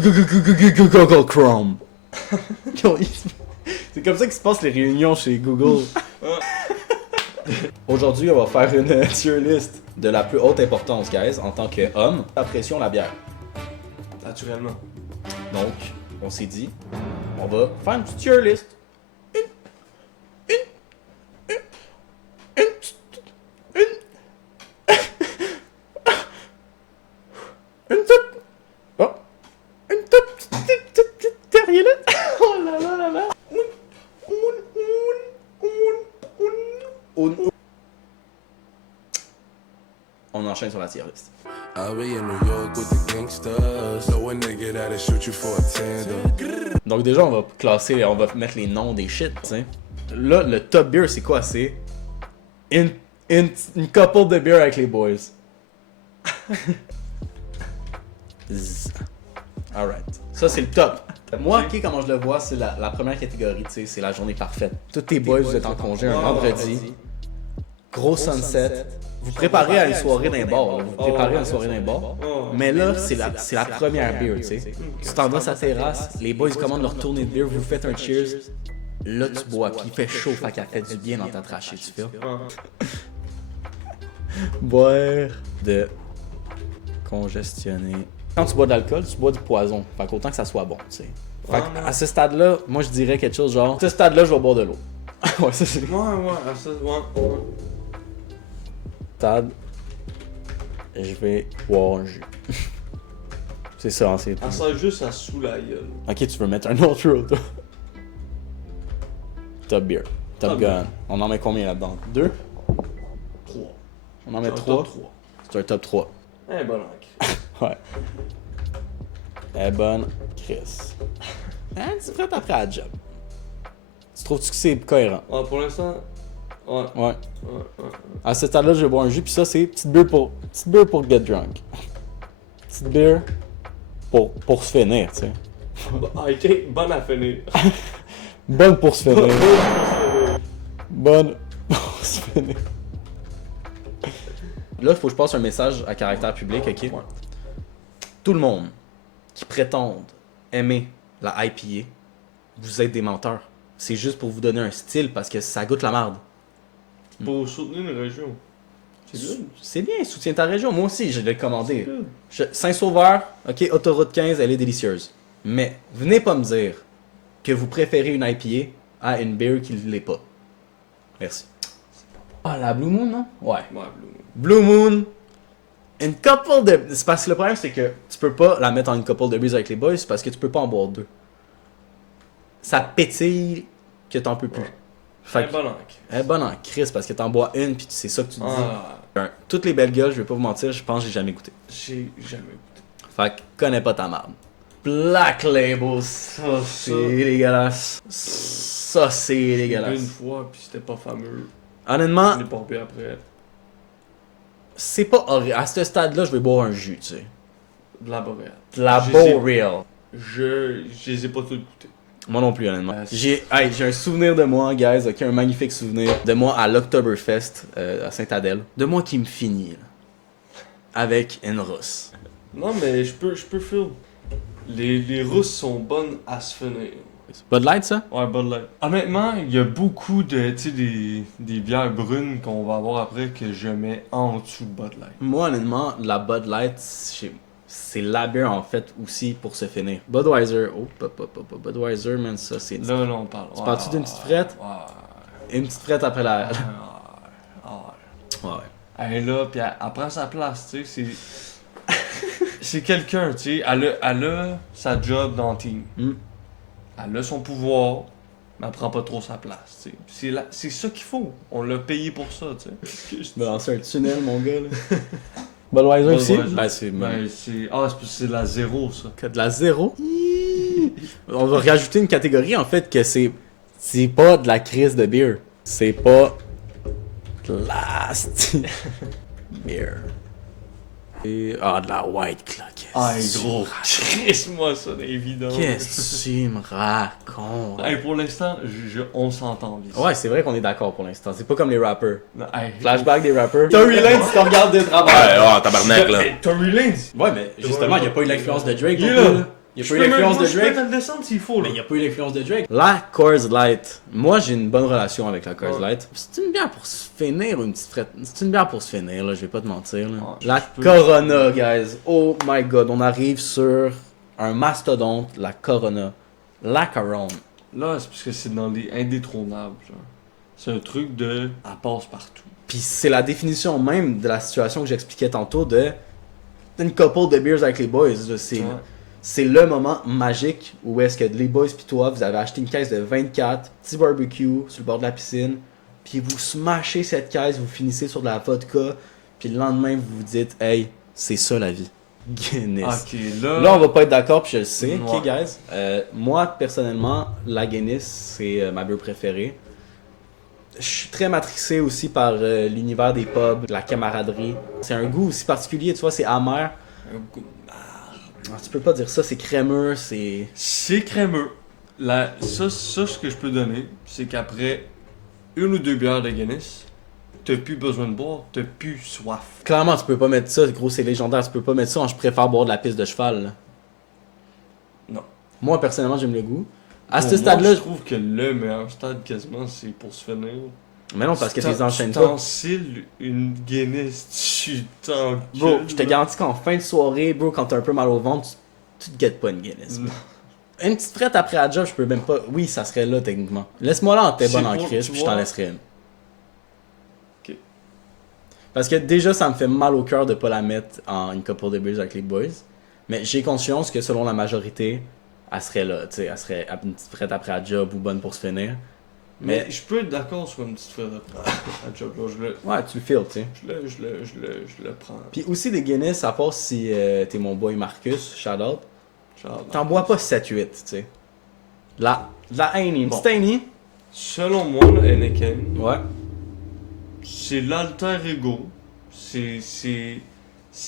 Google Chrome. C'est comme ça que se passent les réunions chez Google. Aujourd'hui, on va faire une tier list de la plus haute importance, guys, en tant qu'homme. Apprécions la bière. Naturellement. Donc, on s'est dit, on va faire une petite tier list. Une petite terrier là. Oh là là là là. On enchaîne sur la tier list. I'll be in New York with the gangsters. So a nigga that'll shoot you for a tender. Donc déjà, on va classer, on va mettre les noms des shit, tu sais. Là, le top beer, c'est quoi? C'est une couple de beer avec les boys. Alright. Ça, c'est le top. Moi, ok, comment je le vois, c'est la première catégorie, tu sais, c'est la journée parfaite. Tous tes boys, vous êtes en congé un vendredi. Gros sunset. Vous préparez à une soirée d'un bar. Vous préparez à une soirée d'un bar. Mais là, c'est la première beer, tu sais. Tu t'en vas sa terrasse, les boys commandent leur tournée de beer, vous faites un cheers. Là, tu bois, puis il fait chaud, fait qu'elle fait du bien dans ta trachée, tu fais. Boire de congestionner. Quand tu bois de l'alcool, tu bois du poison. Fait qu'autant que ça soit bon, tu sais. Fait à ce stade-là, moi je dirais quelque chose genre, à ce stade-là, je vais boire de l'eau. Ouais, ça c'est. Ouais, à ça, ouais. Stade, je vais boire un jus. C'est ça, hein, c'est tout. Elle sert juste à sous la gueule. Ok, tu veux mettre un autre road, toi. Top beer. Top gun. On en met combien là-dedans? 2? 3. On en met 3? C'est un top 3. Eh, bon, Ouais. Elle est bonne, Chris. Hein, tu ferais après la job. Tu trouves-tu que c'est cohérent? Ouais, pour l'instant, ouais. Ouais. À ce stade-là, je vais boire un jus, puis ça, c'est petite bière pour get drunk. Petite bière pour se finir, tu sais. Ok, bonne à finir. Bonne pour se finir. Bonne pour se finir. Là, il faut que je passe un message à caractère public, ok? Ouais. Tout le monde qui prétende aimer la IPA, vous êtes des menteurs. C'est juste pour vous donner un style parce que ça goûte la merde. Pour soutenir une région. C'est bien. C'est bien, soutiens ta région. Moi aussi, je l'ai commandé. Saint-Sauveur, ok, autoroute 15, elle est délicieuse. Mais venez pas me dire que vous préférez une IPA à une beer qui ne l'est pas. Merci. Ah, la Blue Moon, non? Ouais. Ouais, Blue Moon, une couple de... C'est parce que le problème, c'est que tu peux pas la mettre en une couple de beers avec les boys parce que tu peux pas en boire 2. Ça pétille que t'en peux plus. Fait que... Elle est bonne en crise parce que t'en bois une puis c'est ça que tu te dis. Toutes les belles gueules, je vais pas vous mentir, je pense que j'ai jamais goûté. J'ai jamais goûté. Fait que connais pas ta marde. Black Label, ça c'est dégueulasse. Ça c'est dégueulasse. Une fois puis c'était pas fameux. Honnêtement, Je l'ai pompé après. c'est pas horrible. À ce stade-là, je vais boire un jus, tu sais. De la boréale. De la Boreal. Je les ai pas toutes goûtées. Moi non plus, honnêtement. J'ai un souvenir de moi, guys, ok, un magnifique souvenir de moi à l'Oktoberfest à Saint-Adèle. De moi qui me finit, là, avec une rousse. Non, mais je peux faire. Les rousses sont bonnes à se finir. Bud Light, ça? Ouais, Bud Light. Honnêtement, il y a beaucoup de, tu sais, des bières brunes qu'on va avoir après que je mets en dessous de Bud Light. Moi, honnêtement, la Bud Light, c'est la bière, en fait, aussi pour se finir. Budweiser, Budweiser, man, ça, c'est... Là, on parle. Tu parles-tu d'une petite frette? Ouais. Une petite frette après la... Ouais. Elle est là, puis elle prend sa place, tu sais, c'est quelqu'un, tu sais, elle a sa job dans le team. Elle a son pouvoir, mais elle prend pas trop sa place, tu sais. C'est ça qu'il faut. On l'a payé pour ça, tu sais. Je me lancer un tunnel, mon gars, là. Budweiser aussi? Ben, c'est de la zéro, ça. Que de la zéro? On va rajouter une catégorie, en fait, que c'est pas de la crise de beer. C'est pas de la beer. Et... de la White Claw. Gros, crisse-moi ça, évident. Qu'est-ce que tu me racontes? Pour l'instant, on s'entend bien. Ouais, c'est vrai qu'on est d'accord pour l'instant. C'est pas comme les rappers. Non, Flashback des rappers. Tory Lanez, tu te regardes de travers. Ouais, tabarnak, là. Tory Lanez. Ouais, mais justement, il a pas eu l'influence de Drake. Il est là. Il n'y a pas eu l'influence de Je peux Drake. le descendre s'il faut, là. Mais il n'y a pas eu l'influence de Drake. La Coors Light. Moi, j'ai une bonne relation avec la Coors Light. C'est une bière pour se finir, une petite frette. C'est une bière pour se finir, là, je vais pas te mentir. Là. La Corona, guys. Oh my god, on arrive sur un mastodonte, la Corona. La Corona. Là, c'est parce que c'est dans les indétrônables, genre. C'est un truc de... Elle passe partout. Puis c'est la définition même de la situation que j'expliquais tantôt de... Une couple de beers avec les boys. Là, c'est le moment magique où est-ce que les boys pis toi, vous avez acheté une caisse de 24, petit barbecue sur le bord de la piscine, puis vous smashez cette caisse, vous finissez sur de la vodka, puis le lendemain vous vous dites, hey, c'est ça la vie. Guinness. Ok, là... Là, on va pas être d'accord, puis je le sais. Ouais. Ok, guys. Moi, personnellement, la Guinness, c'est ma bière préférée. Je suis très matrixé aussi par l'univers des pubs, la camaraderie. C'est un goût aussi particulier, tu vois, c'est amer. Ah, tu peux pas dire ça, c'est crémeux, c'est... C'est crémeux. Ça, ce que je peux donner, c'est qu'après une ou deux bières de Guinness, t'as plus besoin de boire, t'as plus soif. Clairement, tu peux pas mettre ça, gros, c'est légendaire, tu peux pas mettre ça en je préfère boire de la pisse de cheval, là. Non. Moi, personnellement, j'aime le goût. À Pour ce moi, stade-là... je trouve que le meilleur stade, quasiment, c'est pour se finir. Mais non, parce que tu les enchaînes Tu pas. t'ensiles une Guinness, tu t'encules. Bro, je te garantis qu'en fin de soirée, bro, quand t'as un peu mal au ventre, tu te guettes pas une Guinness. Non. Une petite frette après la job, je peux même pas... Oui, ça serait là, techniquement. Laisse-moi là en t'es C'est bonne en pour- crise, tu puis je t'en vois. laisserai une. Ok. Parce que déjà, ça me fait mal au cœur de pas la mettre en une couple de beers avec les boys. Mais j'ai conscience que selon la majorité, elle serait là, tu sais, elle serait une petite frette après la job ou bonne pour se finir. Mais je peux être d'accord sur une petite frette après la job, là, Ouais, tu le feels, tu sais. je le prends. Puis aussi des Guinness, à part si t'es mon boy Marcus, shout out, Genre, t'en bois pas 7-8, tu sais. La Heine, une Bon. petite Heine. Selon moi, le Heineken, Ouais. c'est l'alter ego. C'est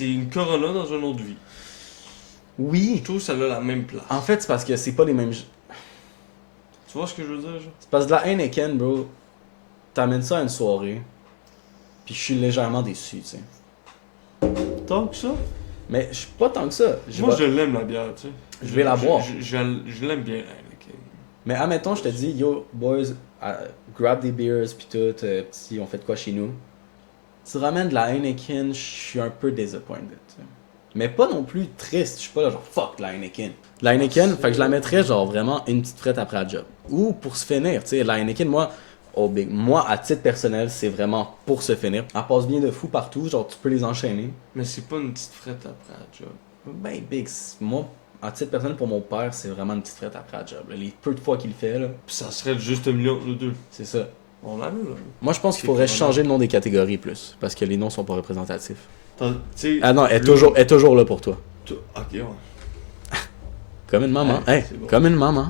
une Corona dans une autre vie. Je Oui. trouve que ça a la même place. En fait, c'est parce que c'est pas les mêmes... Tu vois ce que je veux dire, genre? C'est parce que la Heineken, bro, t'amènes ça à une soirée, puis je suis légèrement déçu, tu sais. Tant que ça? Mais je suis pas tant que ça. Moi, je l'aime, la bière, tu sais. Je vais la boire. Je l'aime bien, la Heineken. Mais admettons, je te dis, yo, boys, grab des beers, pis tout, si on fait de quoi chez nous. Tu ramènes de la Heineken, je suis un peu disappointed, tu sais. Mais pas non plus triste, je suis pas là genre fuck la Heineken. La Heineken, fait que je la mettrais genre vraiment une petite frette après la job. Ou pour se finir, tu sais, la Heineken, moi, moi, à titre personnel, c'est vraiment pour se finir. Elle passe bien de fou partout, genre tu peux les enchaîner. Mais c'est pas une petite frette après la job. Ben, big, moi, à titre personnel, pour mon père, c'est vraiment une petite frette après la job. Là. Les peu de fois qu'il le fait, là, Puis ça serait juste un million de deux. c'est ça. On l'a mis, là. Moi, je pense qu'il C'est faudrait vraiment- changer le nom des catégories plus, parce que les noms sont pas représentatifs. Tu sais. Ah non, elle le- est toujours là pour toi. Ok, ouais. Comme une maman. Ouais, Hey, c'est bon. comme une maman.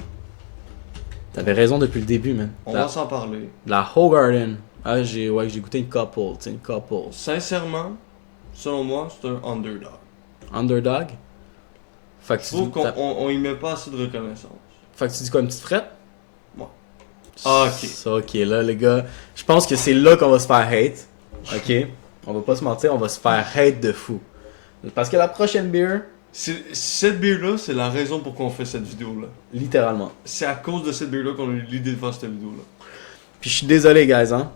T'avais raison depuis le début, man. On La, va s'en parler. la Hogarden. Ah, j'ai goûté une couple, tu sais, une couple. Sincèrement, selon moi, c'est un underdog. Underdog. Fait que, Je tu, trouve qu'on t'as- on y met pas assez de reconnaissance. fait que tu dis quoi, une petite frette? Ouais. Ah, ok. Ça, ok, là, les gars. Je pense que c'est là qu'on va se faire hate. Ok? On va pas se mentir, on va se faire hate de fou. Parce que la prochaine beer, Cette bière-là, c'est la raison pour qu'on fait cette vidéo-là. littéralement. C'est à cause de cette bière-là qu'on a eu l'idée de faire cette vidéo-là. Puis je suis désolé, guys, hein.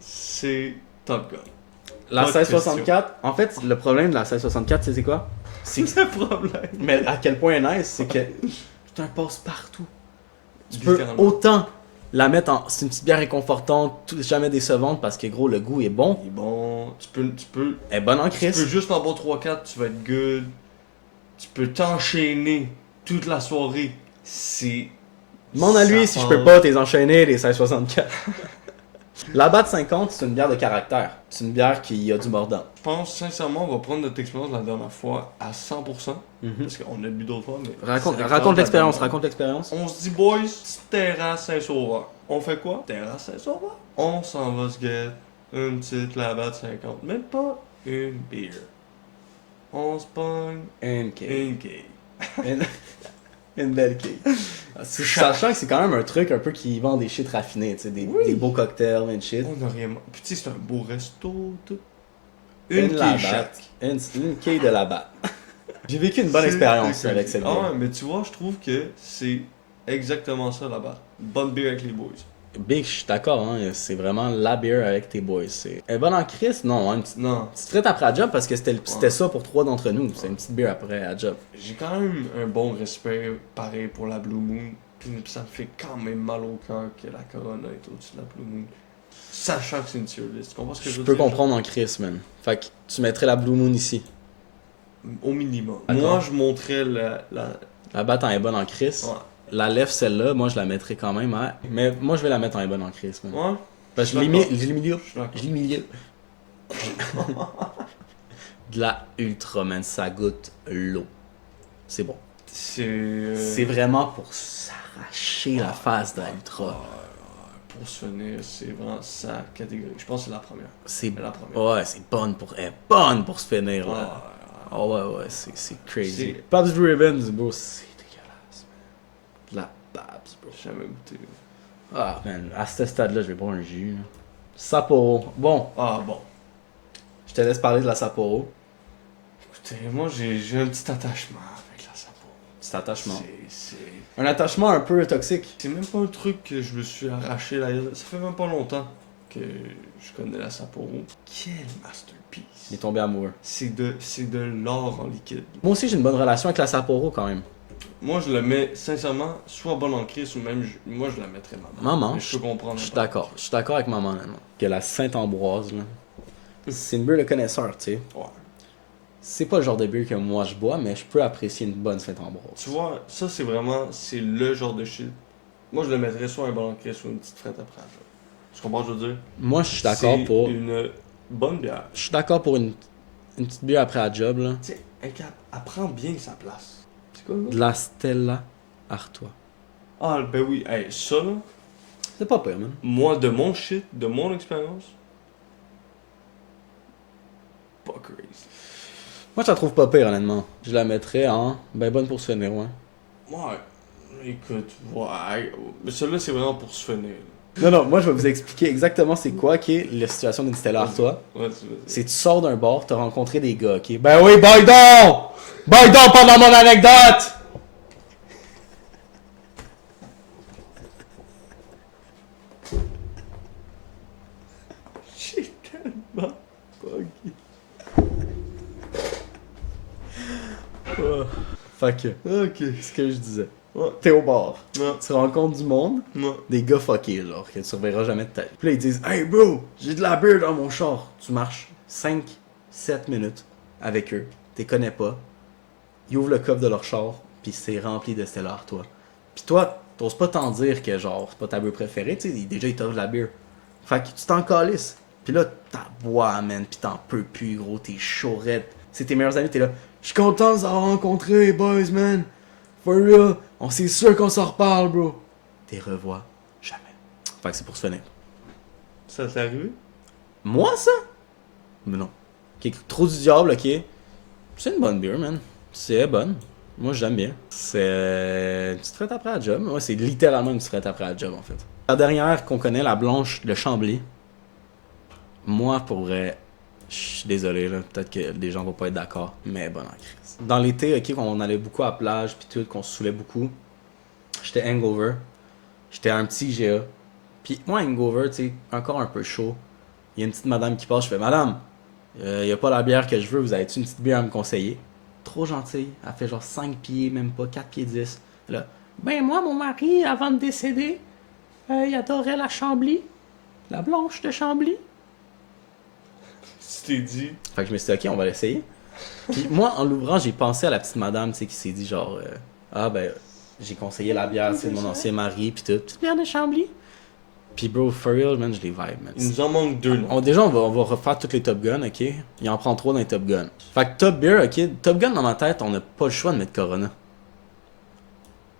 C'est Top Gun. La Pas de 1664, en fait, le problème de la 1664, c'est quoi? C'est que- C'est le problème. mais à quel point elle est nice, c'est que c'est un passe-partout. Tu peux Littéralement. autant la mettre en... C'est une petite bière réconfortante, jamais décevante, parce que gros, le goût est bon. Il est bon. Tu peux Elle est bonne en crise. juste en boire 3-4, tu vas être good. Tu peux t'enchaîner toute la soirée. C'est. Demande à lui ça si je passe. peux pas t'es enchaîner les 1664. La Bat 50, c'est une bière de caractère. C'est une bière qui a du mordant. Je pense sincèrement, on va prendre notre expérience de la dernière fois à 100%. Parce qu'on a bu d'autres fois, mais. Raconte, c'est raconte l'expérience, de la raconte l'expérience. On se dit, boys, terrasse Saint-Sauveur. On fait quoi? Terrasse Saint-Sauveur. On s'en va se get une petite Labatt 50. Même pas une bière. On se pogne Une cake. une cake. Une, une belle cake. Sachant que c'est quand même un truc un peu qui vend des shit raffinés, tu sais, des beaux cocktails, and shit. On a rien. Puis tu sais, c'est un beau resto, tout. Une Une Labatt. cake chaque. Une cake de la Bat. J'ai vécu une bonne expérience avec cette bière. Ah ouais, mais tu vois, je trouve que c'est exactement ça là-bas. Bonne bière avec les boys. Big, je suis d'accord, hein, c'est vraiment la bière avec tes boys. Elle est bonne en crise? Non, hein, Non. petite frite après la job parce que c'était ça pour 3 d'entre nous. C'est une petite bière après la job. J'ai quand même un bon respect, pareil, pour la Blue Moon. Puis ça me fait quand même mal au cœur que la Corona est au-dessus de la Blue Moon. Sachant que c'est une tier list. Tu comprends ce que je Je veux peux dire? comprendre en crise, man. Fait que tu mettrais la Blue Moon ici. Au minimum. D'accord. Moi, je montrais la... La batte en est bonne en crise. Ouais. La lèvre, celle-là, moi je la mettrais quand même. Hein. Mais moi je vais la mettre en est bonne en crise, man. Ouais? Parce que Je je suis d'accord. l'ai mis milieu. De la ultra, man. Ça goûte l'eau. C'est bon. C'est vraiment pour s'arracher la face de la ultra. Pour se finir, c'est vraiment sa catégorie. Je pense que c'est la première. C'est la première. ouais, c'est bonne pour elle est bonne pour se finir là. Ouais. Oh ouais, c'est crazy. C'est- Babs Blue Ribbons, bro, c'est dégueulasse, man. De la Babs, bro. J'ai jamais goûté. Ah, man, à ce stade-là, je vais boire un jus. Là. Sapporo. Bon, Ah bon. je te laisse parler de la Sapporo. Écoutez, moi j'ai un petit attachement avec la Sapporo. Petit attachement. C'est Un attachement un peu toxique. c'est même pas un truc que je me suis arraché là. Ça fait même pas longtemps que je connais la Sapporo. Quel masterpiece. Il est tombé amoureux. C'est de l'or en liquide. Moi aussi, j'ai une bonne relation avec la Sapporo quand même. Moi je le mets sincèrement soit bonne en crise ou même moi je la mettrais maman. Maman, Mais je peux comprendre. Je suis d'accord. Je suis d'accord avec maman, là. Que la Sainte-Ambroise, là. C'est une bière de connaisseur, tu sais. Ouais. C'est pas le genre de bière que moi je bois, mais je peux apprécier une bonne Sainte-Ambroise. Tu vois, ça c'est vraiment, c'est le genre de shit. Moi je le mettrais soit un bon en crise ou une petite frette après. Tu comprends ce que je veux dire? Moi, je suis d'accord C'est pour. une bonne bière. Je suis d'accord pour une petite bière après la job, là. Tu sais, elle prend bien sa place. C'est quoi, De la Stella Artois. Ah, ben oui, hey, ça là, C'est pas pire, man. moi de mon shit, de mon expérience, pas crazy. Moi, je la trouve pas pire, honnêtement. Je la mettrais en. Ben, bonne pour se finir, ouais. Ouais, écoute, ouais, mais celle-là c'est vraiment pour se finir. Non, non, moi, je vais vous expliquer exactement c'est quoi qui est la situation d'une Stella Artois. Ouais, tu veux dire. C'est tu sors d'un bar, t'as rencontré des gars, ok? Ben oui, boy donc! Boy donc pendant mon anecdote! J'ai tellement buggy. Fait que, Ok. ce que je disais. Ouais. T'es au bar. Non, Tu rencontres du monde, non. des gars fuckés, genre, que tu reverras jamais de ta vie. Puis là, ils disent, hey bro, j'ai de la bière dans mon char. Tu marches 5-7 minutes avec eux, t'es connais pas. Ils ouvrent le coffre de leur char, puis c'est rempli de Stella Artois. Puis toi, t'oses pas t'en dire que, genre, c'est pas ta bière préférée, tu sais, déjà ils t'offrent de la bière. Fait que tu t'en calisses. Puis là, t'en bois, man, puis t'en peux plus, gros, t'es chaurette. C'est tes meilleurs amis, t'es là. Je suis content de vous avoir rencontré, boys, man. For real. On s'est sûr qu'on s'en reparle, bro. T'es revois jamais. Fait que c'est pour se finir. Ça t'est arrivé? Moi, ça? Mais non. Ok, trop du diable, ok. C'est une bonne bière, man. C'est bonne. Moi, j'aime bien. C'est une petite frette après la job. Ouais, c'est littéralement une petite frette après la job, en fait. La dernière qu'on connaît, la blanche, le Chambly. Moi, pour vrai, je suis désolé, là. Peut-être que les gens vont pas être d'accord, mais bonne en crise. Dans l'été, ok, quand on allait beaucoup à la plage, puis tout, qu'on se saoulait beaucoup, j'étais hangover. J'étais un petit IGA. Puis moi, hangover, tu sais, encore un peu chaud. Il y a une petite madame qui passe, je fais, madame, y a pas la bière que je veux, vous avez-tu une petite bière à me conseiller? Trop gentille. Elle fait genre 5 pieds, même pas 4 pieds 10. Là, ben moi, mon mari, avant de décéder, il adorait la Chambly. La blanche de Chambly. Tu t'es dit. Fait que je me suis dit, ok, on va l'essayer. Puis moi, en l'ouvrant, j'ai pensé à la petite madame, tu sais, qui s'est dit genre, ah ben, j'ai conseillé la bière, c'est de mon ancien mari, puis tout. Petite bière de Chambly. Puis bro, for real, man, je les vibe, man. Il nous en manque deux, là. Déjà, on va refaire toutes les Top Gun, ok? Il en prend 3 dans les Top Gun. Fait que Top Beer, ok? Top Gun, dans ma tête, on n'a pas le choix de mettre Corona.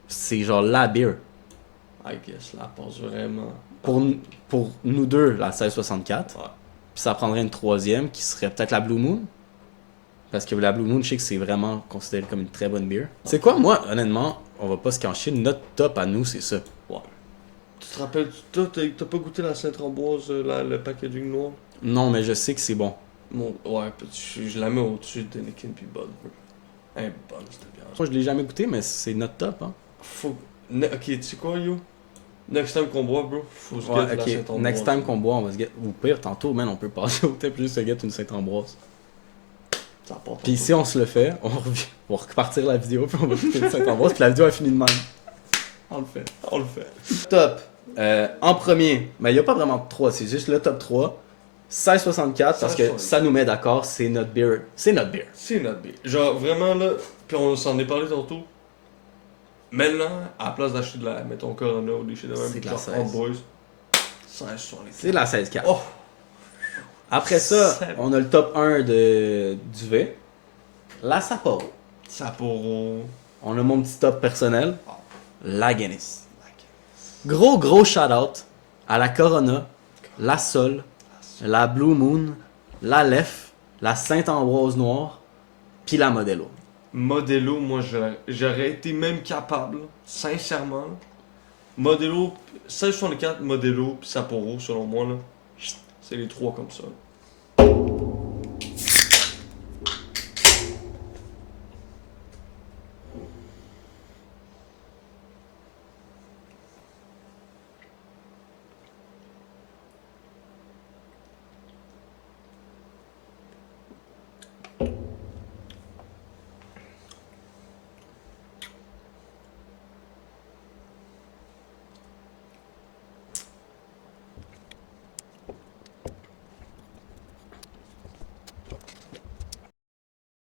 C'est genre la beer. I guess, là, passe vraiment. Pour nous deux, la 1664. Ouais. Puis ça prendrait une troisième qui serait peut-être la Blue Moon. Parce que la Blue Moon, je sais que c'est vraiment considéré comme une très bonne bière. C'est quoi, moi, honnêtement, on va pas se cancher. Notre top à nous, c'est ça. Ouais. Tu te rappelles, t'as pas goûté la Sainte-Ambroise, le packaging noir? Non, mais je sais que c'est bon. Ouais, je la mets au-dessus de Anakin puis Bud. Elle est bonne, cette bière. Moi, je l'ai jamais goûté, mais c'est notre top, hein. Ok, tu sais quoi, yo? Next time qu'on boit, bro, faut se Ouais, get la ok. Saint-Ambroise. Next time qu'on boit, on va se get. Ou pire, tantôt, man, on peut passer au thé puis juste se get une Saint-Ambroise. Ça apporte Puis si on se le fait, on va repartir la vidéo puis on va goûter une Saint-Ambroise puis la vidéo a fini de même. On le fait, on le fait. Top. En premier, mais il n'y a pas vraiment de 3, c'est juste le top 3. 1664 parce que 1664. ça nous met d'accord, c'est notre beer. C'est notre beer. C'est notre bière. Genre, vraiment, là, puis on s'en est parlé tantôt. Maintenant, à la place d'acheter de la, mettons, Corona ou des shit de même, C'est de la genre 16. Old Boys, 16 sur les C'est la 16-4. Oh! Après ça, C'est- on a le top 1 du V. La Sapporo. Sapporo. On a mon petit top personnel. La Guinness. Gros shout-out à la Corona, la Sol, la Blue Moon, la Lef, la Saint-Ambroise Noire, puis la Modelo. Modelo, moi, j'aurais été même capable, sincèrement. Là. Modelo, 1664, Modelo, puis Sapporo, selon moi, là. C'est les trois comme ça. Là.